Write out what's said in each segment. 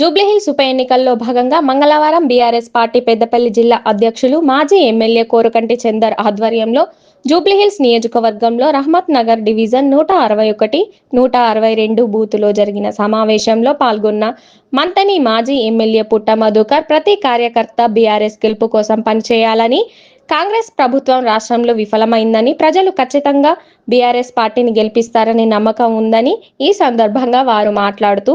జూబ్లీహిల్స్ ఉప ఎన్నికల్లో భాగంగా మంగళవారం బీఆర్ఎస్ పార్టీ పెద్దపల్లి జిల్లా అధ్యక్షులు మాజీ ఎమ్మెల్యే కోరకంటి చందర్ ఆధ్వర్యంలో జూబ్లీహిల్స్ నియోజకవర్గంలో రహమత్ నగర్ డివిజన్ 161, 162 బూతులో జరిగిన సమావేశంలో పాల్గొన్న మంతని మాజీ ఎమ్మెల్యే పుట్ట మధుకర్ ప్రతి కార్యకర్త బీఆర్ఎస్ గెలుపు కోసం పనిచేయాలని, కాంగ్రెస్ ప్రభుత్వం రాష్ట్రంలో విఫలమైందని, ప్రజలు ఖచ్చితంగా బీఆర్ఎస్ పార్టీని గెలిపిస్తారని నమ్మకం ఉందని ఈ సందర్భంగా వారు మాట్లాడుతూ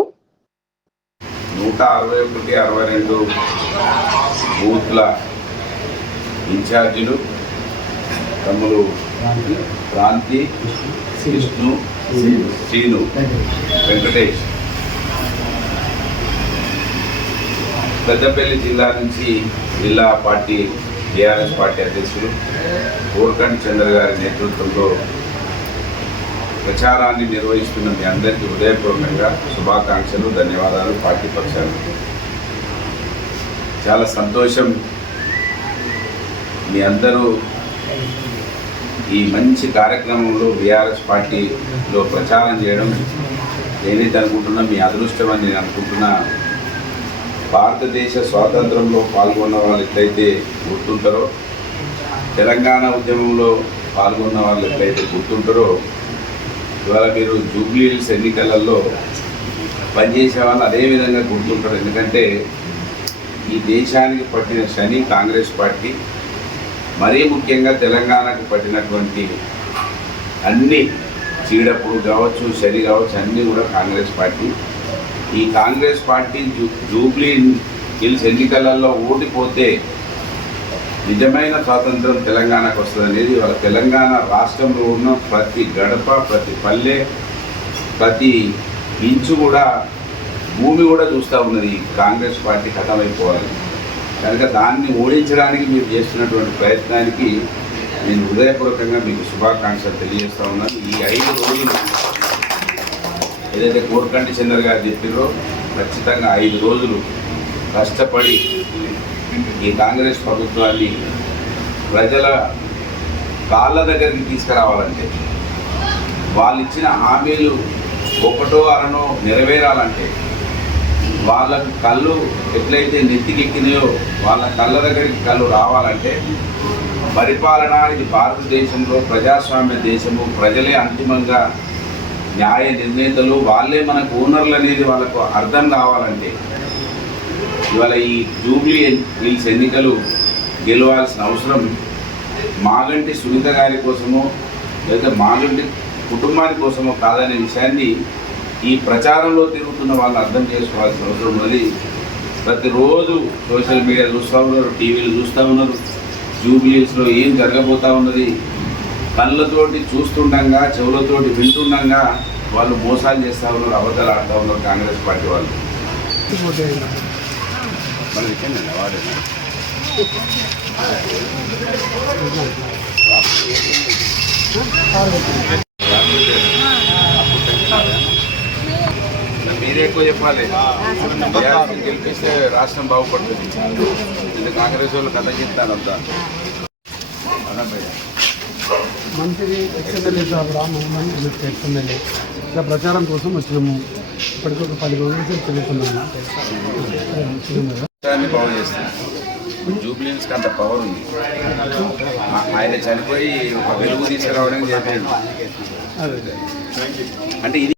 161, 62 బూత్ల ఇన్ఛార్జీలు తమ్ములు క్రాంతి, విష్ణు, శ్రీను, వెంకటేష్ పెద్దపల్లి జిల్లా నుంచి జిల్లా పార్టీ టీఆర్ఎస్ పార్టీ అధ్యక్షులు కోరకంటి చంద్ర గారి నేతృత్వంలో ప్రచారాన్ని నిర్వహిస్తున్న మీ అందరికీ హృదయపూర్వకంగా శుభాకాంక్షలు, ధన్యవాదాలు. పార్టీ పక్షాలు చాలా సంతోషం. మీ అందరూ ఈ మంచి కార్యక్రమంలో బీఆర్ఎస్ పార్టీలో ప్రచారం చేయడం నేనైతే అనుకుంటున్నా మీ అదృష్టం అని నేను అనుకుంటున్నా. భారతదేశ స్వాతంత్రంలో పాల్గొన్న వాళ్ళు ఎట్లయితే గుర్తుంటారో, తెలంగాణ ఉద్యమంలో పాల్గొన్న వాళ్ళు ఎట్లయితే గుర్తుంటారో, ఇవాళ మీరు జూబ్లీహిల్స్ ఎన్నికలలో పనిచేసే వాళ్ళు అదేవిధంగా గుర్తుంటారు. ఎందుకంటే ఈ దేశానికి పట్టిన శని కాంగ్రెస్ పార్టీ, మరీ ముఖ్యంగా తెలంగాణకు పట్టినటువంటి అన్ని చీడపుడు కావచ్చు, శని కావచ్చు, అన్నీ కూడా కాంగ్రెస్ పార్టీ. ఈ కాంగ్రెస్ పార్టీ జూబ్లీహిల్స్ ఎన్నికలలో ఓడిపోతే నిజమైన స్వాతంత్రం తెలంగాణకు వస్తుంది అనేది వాళ్ళ తెలంగాణ రాష్ట్రంలో ఉన్న ప్రతి గడప, ప్రతి పల్లె, ప్రతి ఇంచు కూడా, భూమి కూడా చూస్తూ ఉన్నది కాంగ్రెస్ పార్టీ ఖతమైపోవాలి. కనుక దాన్ని ఓడించడానికి మీరు చేస్తున్నటువంటి ప్రయత్నానికి నేను హృదయపూర్వకంగా మీకు శుభాకాంక్షలు తెలియజేస్తూ ఉన్నాను. ఈ 5 రోజులు ఏదైతే కోరకంటి చంద్ర గారు చెప్పారో, ఖచ్చితంగా 5 రోజులు కష్టపడి ఈ కాంగ్రెస్ ప్రభుత్వాన్ని ప్రజల కాళ్ళ దగ్గరికి తీసుకురావాలంటే, వాళ్ళు ఇచ్చిన హామీలు ఒకటో అరనో నెరవేరాలంటే, వాళ్ళకు కళ్ళు ఎట్లయితే నెత్తికెక్కినాయో వాళ్ళ కళ్ళ దగ్గరికి కళ్ళు రావాలంటే, పరిపాలన ఇది భారతదేశంలో ప్రజాస్వామ్య దేశము, ప్రజలే అంతిమంగా న్యాయ నిర్ణేతలు, వాళ్ళే మనకు ఓనర్లు అనేది వాళ్ళకు అర్థం కావాలంటే, ఇవాళ ఈ జూబ్లీహిల్స్ ఎన్నికలు గెలవాల్సిన అవసరం మాగంటి సునీత గారి కోసమో లేదా మాగంటి కుటుంబాని కోసమో కాదనే విషయాన్ని ఈ ప్రచారంలో తిరుగుతున్న వాళ్ళు అర్థం చేసుకోవాల్సిన అవసరం ఉన్నది. ప్రతిరోజు సోషల్ మీడియా చూస్తూ ఉన్నారు, టీవీలు చూస్తూ ఉన్నారు, జూబ్లీహిల్స్లో ఏం జరగబోతూ ఉన్నది కళ్ళతోటి చూస్తుండగా, చెవులతోటి వింటుండగా వాళ్ళు మోసాలు చేస్తూ ఉన్నారు, అబద్ధాలు ఆడుతూ ఉన్నారు కాంగ్రెస్ పార్టీ వాళ్ళు. మీరే ఎక్కువ చెప్పాలి. గెలిపిస్తే రాష్ట్రం బాగుపడుతుంది. ఇది కాంగ్రెస్ వాళ్ళు కథ చెప్తాను అంతా. మంత్రి ఎక్స్ఎమ్మెల్యే రామ్మోహన్ ఎక్స్ఎమ్మెల్యే ఇలా ప్రచారం కోసం వచ్చినాము. ఇప్పటికి ఒక 10 రోజుల నుంచి తిరుగుతున్నాము. బాగు చేస్తాను. జూబ్లీహిల్స్కి అంత పవర్ ఉంది. ఆయన చనిపోయి ఒక వెలుగు తీసుకురావడానికి చెప్పాడు. అంటే ఇది